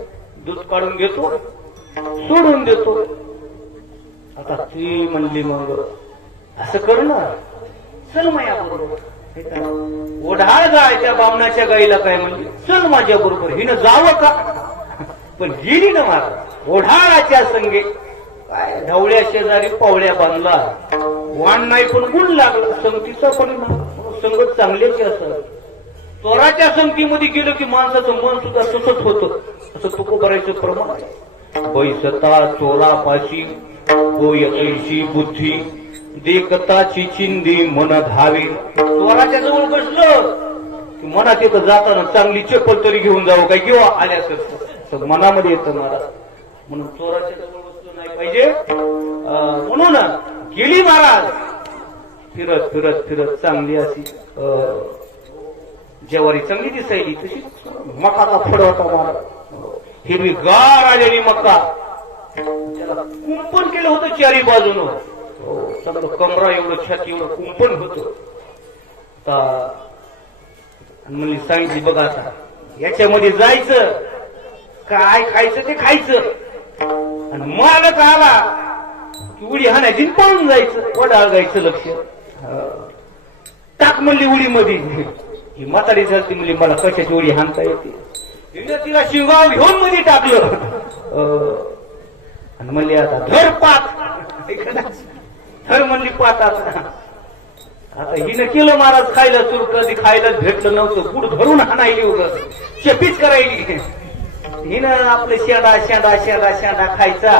दूध काढून घेतो सोडून देतो. आता ती म्हणली मग असं कर ना, चल माझ्या बरोबर. ओढाळ गाय त्या बामणाच्या गाईला काय म्हणली, चल माझ्या बरोबर. हिनं जावं का? पण गेली ना महाराज ओढाळाच्या संगे. काय ढवळ्या शेजारी पावळ्या बांधला, वाण नाही पण गुण लागला. संगतीचा परिणाम. संगत चांगल्याची असत. चोराच्या संगतीमध्ये गेलं की माणसाचं मन सुद्धा तसंच होतं. असं तुकोबारायचं प्रमाण आहे. बैसता चोरापाशी होय ऐशी बुद्धी, देखताची चिंदी मन धावी. चोराच्या जवळ बसलं की मनात येतं जाताना चांगली चप्पल तरी घेऊन जावं, काय किंवा आल्यास मनामध्ये येतं महाराज. म्हणून चोराच्या जवळ बसलं नाही पाहिजे. म्हणून गेली महाराज फिरत फिरत फिरत चांगली अशी ज्वारी चांगली दिसायली, तशी मकाचा फड होता महाराज. हिरवी गार आलेली मका, त्याला कुंपण केलं होतं चारी बाजूनं. सगळं कमरा एवढं, छाती एवढं कुंपण होतं. म्हणली सांगितली बघा आता याच्यामध्ये जायचं, काय खायचं ते खायचं, आणि मालक आला की उडी हाणायची पळून जायचं, वडाळ गायचं लक्ष. टाक म्हणली उडी मध्ये, ही म्हातारी झाली म्हणली मला कशाची उडी हाणता येते. तिला शिंगाव घेऊन मध्ये टाकलं आणि म्हणली आता धर पात, धर म्हणली पात. आता हिनं केलं महाराज खायला सुरू, कधी खायलाच भेटलं नव्हतं, पुढं धरून हाणायली उगं चपीच करायली. हिनं आपलं शेंडा शेंडा शेंडा शेंडा खायचा,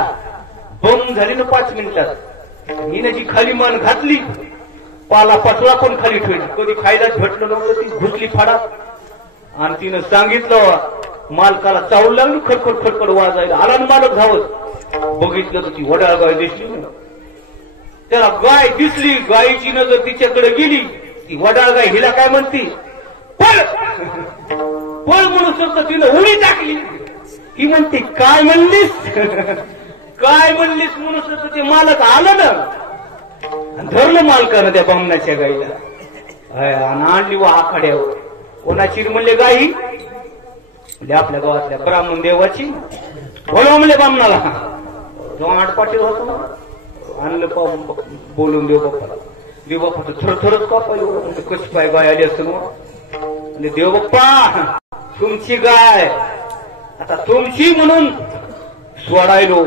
बम झाली ना 5 मिनिटात. हिनं जी खाली मान घातली, पाला पाचोळा पण खाली ठेवली, कधी खायलाच भेटलं नव्हतं, ती घुसली फाडात. आणि तिनं सांगितलं मालकाला, चावू लागली खडखड खडखड वाजायला. आला ना मालक धावत, बघितलं तर ती वडाळ गाय दिसली ना. त्याला गाय दिसली, गायीची नजर तिच्याकडे गेली. ती वडाळ गाय हिला काय म्हणती, पळ पळ म्हणून तिनं उडी टाकली. ही म्हणते काय म्हणलीस, काय म्हणलीस म्हणून ते मालक आलं ना, धरलं मालकानं त्या बामणाच्या गाईला आणि आणली वा आखाड्यावर. कोणाची म्हणले गाई, म्हणजे आपल्या गावातल्या ब्राह्मण देवाची. बोलवा म्हणले बामणाला, जो 8 पाटील होतो ना, आणलं बोलून देव बाप्पाला. देव बाप्पा थरथरच कापायला, कशी पाय गाय आली असतं ना. देव बाप्पा तुमची गाय आता तुमची म्हणून सोडायलो,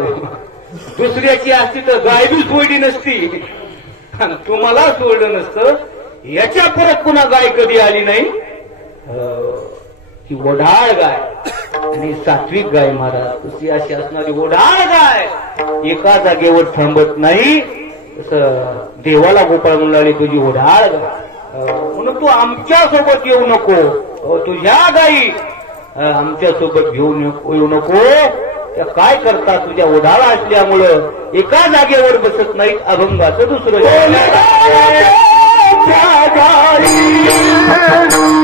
दुसऱ्याची असती तर गाय बी सोडली नसती, आणि तुम्हाला सोडलं नसतं. याच्या परत पुन्हा गाय कधी आली नाही. ही ओढाळ गाय आणि सात्विक गाय महाराज, तुझी अशी असणारी ओढाळ गाय एका जागेवर थांबत नाही. तसं देवाला गोपाळ म्हणून तुझी ओढाळ गाय, म्हणून तू आमच्या सोबत येऊ नको, तुझ्या गायी आमच्या सोबत घेऊन येऊ नको. त्या काय करता, तुझ्या ओढाळ असल्यामुळं एका जागेवर बसत नाहीत. अभंगाचं दुसरं Thank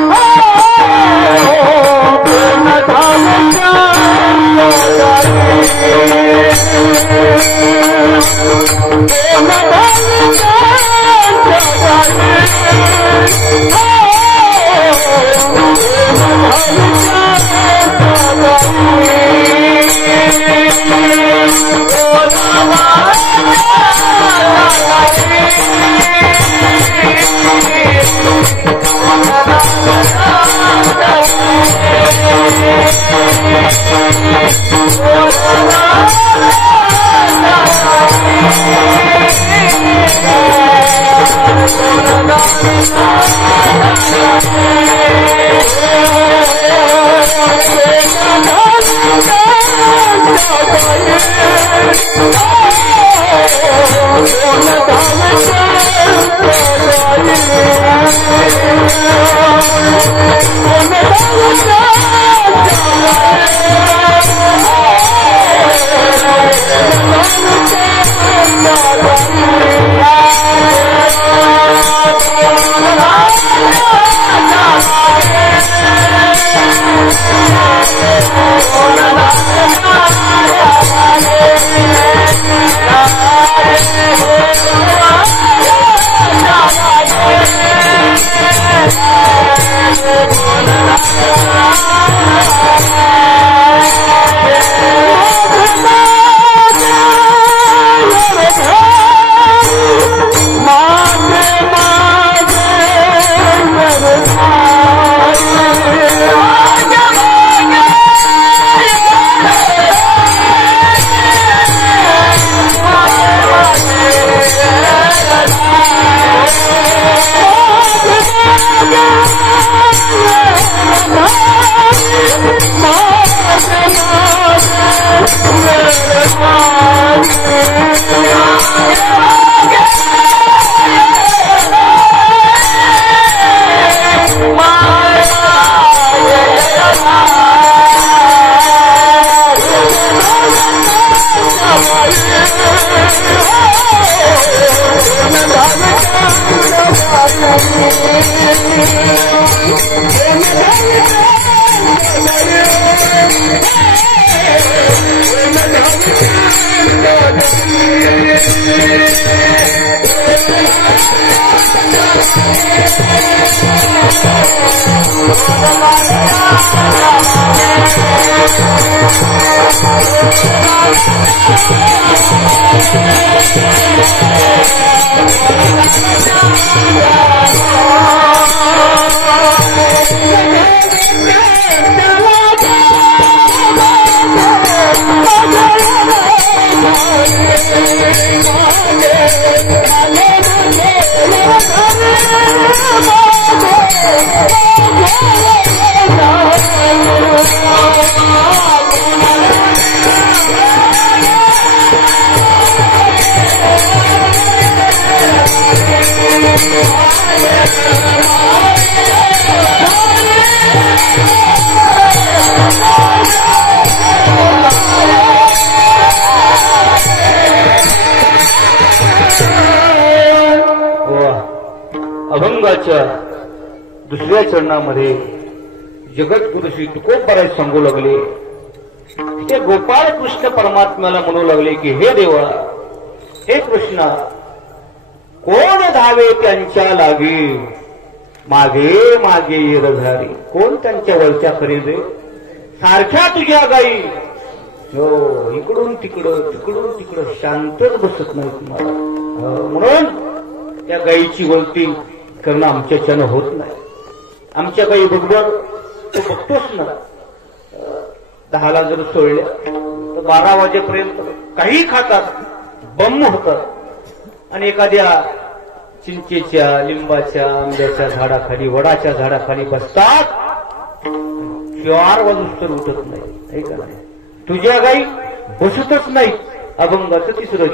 you. अभंगाच्या दुसऱ्या चरणामध्ये जगद्गुरु श्री तुकोबाराज सांगू लागले, ते गोपाळ कृष्ण परमात्म्याला म्हणू लागले की हे देवा, हे कृष्णा, कोण धावे त्यांच्या लागी, मागे मागे येरझारी. कोण त्यांच्या वळत्या खरेदे, सारख्या तुझ्या गाई. हो, इकडून तिकडं तिकडून तिकडं शांतच बसत नाही तुम्हाला. म्हणून त्या गाईची वळती करणं आमच्याच्यानं होत नाही. आमच्या गाई बरोबर तो बघतोच ना, 10ला जर सोडल्या तर 12 वाजेपर्यंत काही खातात, बंब होतात, आणि एखाद्या चिंचेच्या, लिंबाच्या, आंब्याच्या झाडाखाली, वडाच्या झाडाखाली बसतात. 4 वाजूस तर उठत नाही. का नाही? तुझ्या गाई बसतच नाही. अभंगाचं तिसरं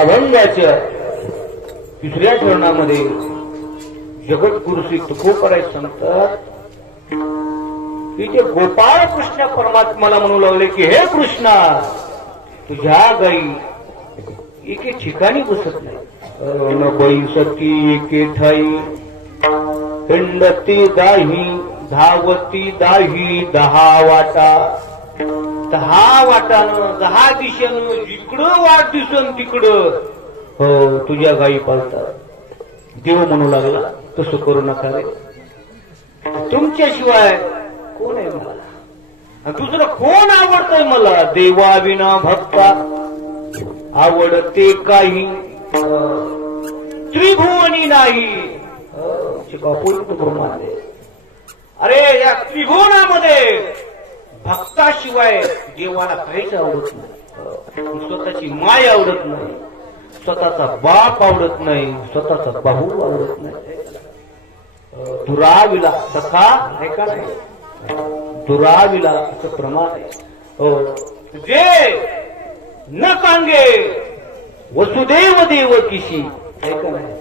अभंगाच्या तिसऱ्या चरणामध्ये जगद्गुरु श्री तुकोबाराज सांगतात की ते गोपाळ कृष्ण परमात्म्याला म्हणू लागले की हे कृष्णा, तुझ्या गाई एके ठिकाणी बसत नाही. न बैसती एके ठाई, हिंडती दाही, धावती दाही 10 वाटा. 10 वाटानं 10 दिशेनं जिकडं वाट दिसन तिकडं हो तुझ्या गायी पाळतात. देव म्हणू लागला, तसं करू नका रे. तुमच्याशिवाय कोण आहे मला, दुसरं कोण आवडतंय मला. देवाविना भक्ता आवडते काही, त्रिभुवनी नाही. अरे या त्रिभुवनामध्ये भक्ताशिवाय देवाला काहीच आवडत नाही. स्वतःची माय आवडत नाही, स्वतःचा बाप आवडत नाही, स्वतःचा भाऊ आवडत नाही. दुराविला सखा आहे का नाही, दुराविला असं प्रमाण आहे. जे न सांगे वसुदेव देवकीशी आहे का नाही,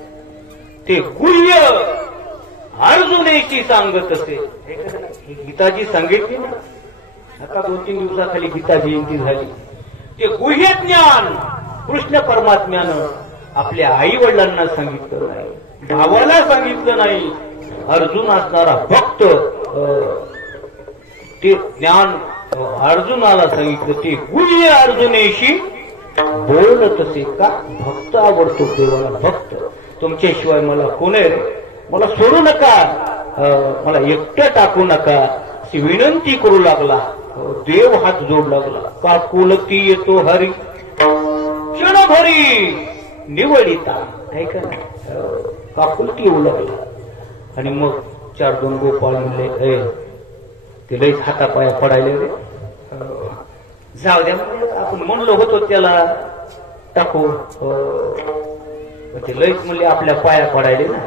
ते गुह्य अर्जुनेशी सांगत असे. गीताजी सांगितली ना, आता 2-3 दिवसाखाली गीता जयंती झाली. ते गुह्य ज्ञान कृष्ण परमात्म्यानं आपल्या आई वडिलांना सांगितलं नाही, भावाला सांगितलं नाही. अर्जुन असणारा भक्त ते ज्ञान अर्जुनाला सांगितलं. ते गुह्य अर्जुनेशी बोलत असे का. भक्त आवडतो देवाला, भक्त. तुमच्याशिवाय मला कोण आहे रे, मला सोडू नका, मला एकटं टाकू नका अशी विनंती करू लागला. देव हात जोड लागला. काकुलती येतो हरी क्षणभरी निवडिता आहे का नाही, काकुलती येऊ लागला. आणि मग 4-2 गोपाळ म्हणले, ते लईच हातापाया पडायले रे, जाऊ द्या. आपण म्हणलो होतो त्याला टाकू म्हणजे लयच म्हणले आपल्या पाया पडायले ना.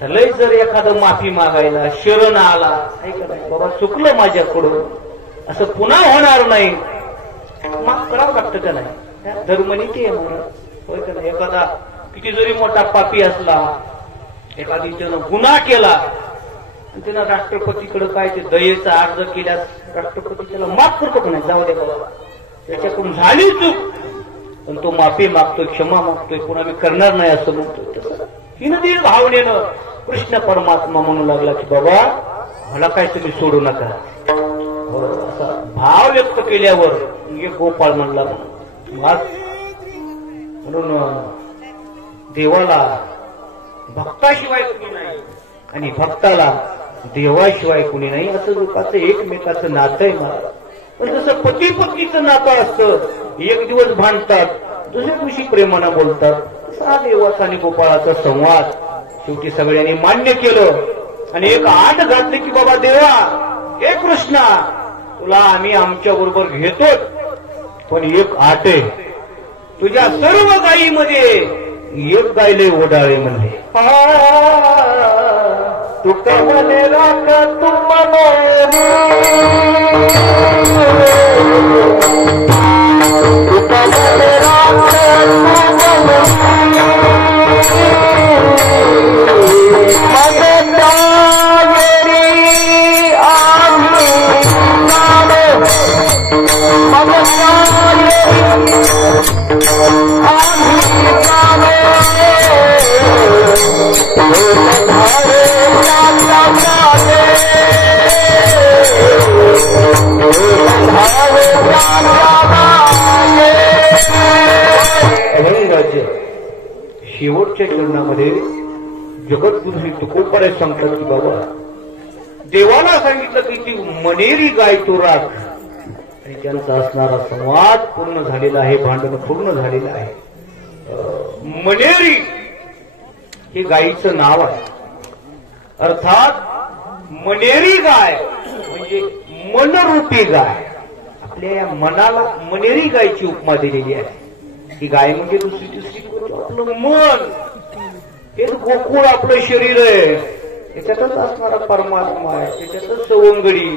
तर लय जर एखादं माफी मागायला शरण आला, बाबा चुकलं माझ्याकडून, असं पुन्हा होणार नाही, माफ करावं लागतं का नाही? धर्मनीती आहे म्हणून, होय का नाही? एखादा किती जरी मोठा पापी असला, एखादी त्यानं गुन्हा केला आणि त्यानं राष्ट्रपतीकडे काय ते दयेचा अर्ज केल्यास राष्ट्रपती त्याला माफ करतो का नाही? जाऊ दे बाबा, त्याच्याकडून झाली चूक, पण तो माफी मागतोय, क्षमा मागतोय, पुन्हा मी करणार नाही असं म्हणतोय. हिनदीन भावनेनं कृष्ण परमात्मा म्हणू लागला की बाबा मला काय तुम्ही सोडू नका. असा भाव व्यक्त केल्यावर गोपाळ म्हणला म्हणून देवाला भक्ताशिवाय कुणी नाही आणि भक्ताला देवाशिवाय कुणी नाही, असं लोकांचं एकमेकाचं नातं आहे मला. पण जसं पती पत्नीचं नातं असतं, एक दिवस भांडतात, दुसऱ्या दिवशी प्रेमानं बोलतात, तसा देवाचा आणि गोपाळाचा संवाद शेवटी सगळ्यांनी मान्य केलं आणि एक आट घातली की बाबा देवा, हे कृष्णा, तुला आम्ही आमच्या बरोबर घेतो, पण एक आट आहे, तुझ्या सर्व गायीमध्ये एक गायले ओढाळे म्हणले. तू कमले राख तू शेवटच्या चरणामध्ये जगद्गुरु श्री तुकोबाराय सांगतात की बाबा देवाला सांगितलं की ती मनेरी गाय तू राख, आणि त्यांचा असणारा संवाद पूर्ण झालेला आहे, भांडण पूर्ण झालेलं आहे. मनेरी हे गायीचं नाव आहे, अर्थात मनेरी गाय म्हणजे मनरूपी गाय. आपल्या या मनाला मनेरी गायची उपमा दिलेली आहे. ही गाय म्हणजे दुसरी आपलं मन, हे गोकुळ आपलं शरीर आहे, त्याच्यातच असणारा परमात्मा आहे, त्याच्यातच सवंगडी,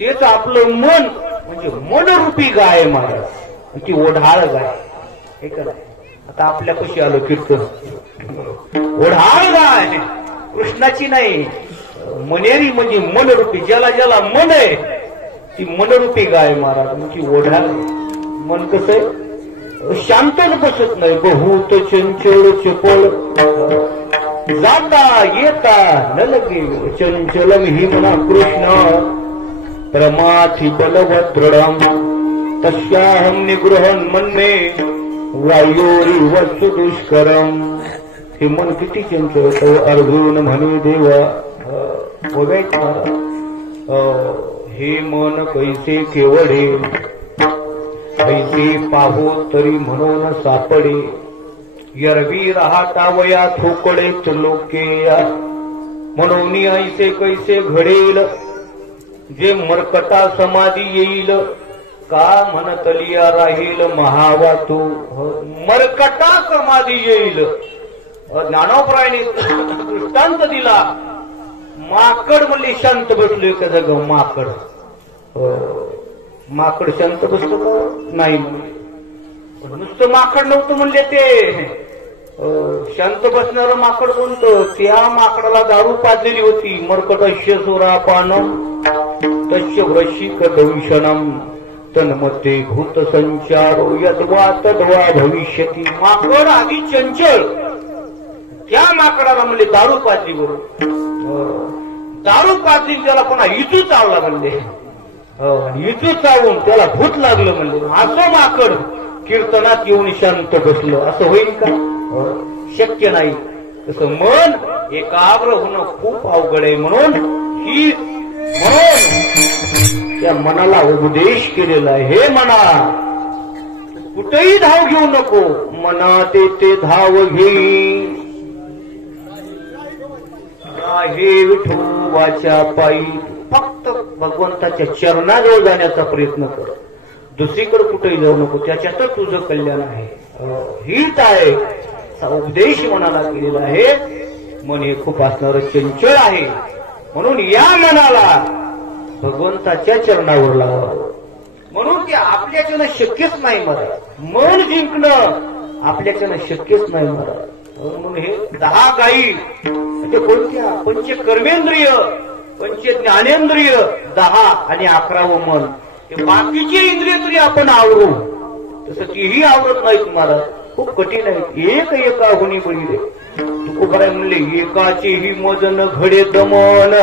तेच आपलं मन म्हणजे मनरूपी गाय महाराज, ती ओढाळ गाय. हे करा आता आपल्या कशी आलो कीर्तन, ओढाळ गाय कृष्णाची नाही, मनेरी म्हणजे मनरूपी, ज्याला ज्याला मन आहे ती मनरूपी गाय महाराज म्हणजे ओढाळ. मन कसं आहे, शांतच बसत नाही, बहुत चंचल चपळ, जाता येता न लगे चंचलम ही म्हणा कृष्ण, प्रमाथि बलवत दृढम तस्याहम निगृहन मन्ये वायोरी वस्तु दुष्करम. हे मन किती चंचल, तो अर्जुन म्हणे देवा, हे मन कैसे केवढे, ऐसे पाहो तरी म्हणून सापडे, यरवी राहतावया थोकडे लोके, म्हणून ऐसे कैसे घडेल, जे मरकटा समाधी येईल, का म्हणतलिया राहील महावातू. मरकटा समाधी येईल. ज्ञानोपरायने दृष्टांत दिला, माकड म्हणले शांत बसलोय का जग, माकड माकड शांत बसतो का नाही, नुसतं माकड नव्हतं म्हणले ते, शांत बसणारं माकड कोणतं, त्या माकडाला दारू पाजलेली होती. मर्कटस्य सुरापानम तस्य वृश्चिक दंशनम तन्मध्ये भूत संचारो यद्वा तद्वा भविष्यती. माकड आधी चंचल, त्या माकडाला म्हणले दारू पाजली, बरोबर दारू पाजली, त्याला पुन्हा इचू चावला म्हणले, इचू चावून त्याला भूत लागलं म्हणले. असं माकड कीर्तनात येऊन शांत बसलं, असं होईल का? शक्य नाही. तसं मन एकाग्र होणं खूप अवघड आहे. म्हणून त्या मनाला उपदेश केलेला आहे, हे मना कुठेही धाव घेऊ नको, मना ते धाव घे, हे विठोबाच्या पायी फक्त भगवंताच्या चरणाजवळ जाण्याचा प्रयत्न कर. दुसरीकडे कुठेही जाऊ नको, त्याच्यातच तुझं कल्याण आहे. हित आहे असा उपदेश मनाला केलेला आहे. मन हे खूप असणारं चंचल आहे, म्हणून या मनाला भगवंताच्या चरणावर लावावं. म्हणून ते आपल्याच्यानं शक्यच नाही महाराज. मन जिंकणं आपल्याच्यानं शक्यच नाही महाराज. म्हणून हे 10 गायी म्हणजे कोणत्या? पंचकर्मेंद्रिय, पंच ज्ञानेंद्रिय 10 आणि 11वं मन. हे बाकीची इंद्रिय तरी आपण आवरू, तसं तीही आवरत नाहीत महाराज. खूप कठीण आहे. एक एका हुनी बळी रे. तुकोबाराय म्हणले एकाचेही मजन घडे दमन.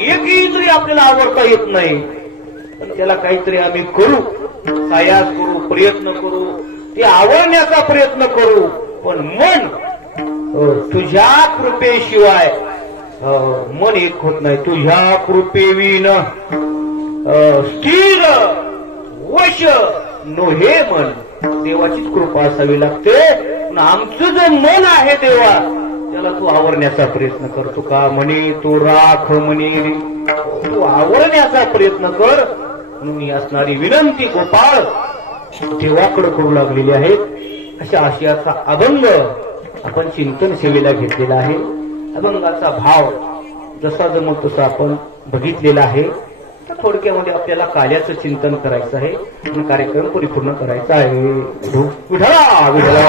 एक इंद्रिय आपल्याला आवडता येत नाही, पण त्याला काहीतरी आम्ही करू, सायास करू, प्रयत्न करू, ते आवडण्याचा प्रयत्न करू. पण मन तुझ्या कृपेशिवाय मन एक होत नाही. तुझ्या कृपेविन स्थिर वश नोहे मन. देवाचीच कृपा असावी लागते. पण आमचं जे मन आहे देवा, त्याला तू आवरण्याचा प्रयत्न करतो का म्हणे. तू राख म्हणे, तू आवरण्याचा प्रयत्न कर. म्हणून ही असणारी विनंती गोपाळ देवाकडे करू लागलेली आहे. अशा आशयाचा अभंग आपण चिंतन सेवेला घेतलेला आहे. अभंगाचा भाव जसा जमत तसा आपण बघितलेला आहे. तर थोडक्यामध्ये आपल्याला कार्याचं चिंतन करायचं आहे आणि कार्यक्रम परिपूर्ण करायचा आहे. विठला विठला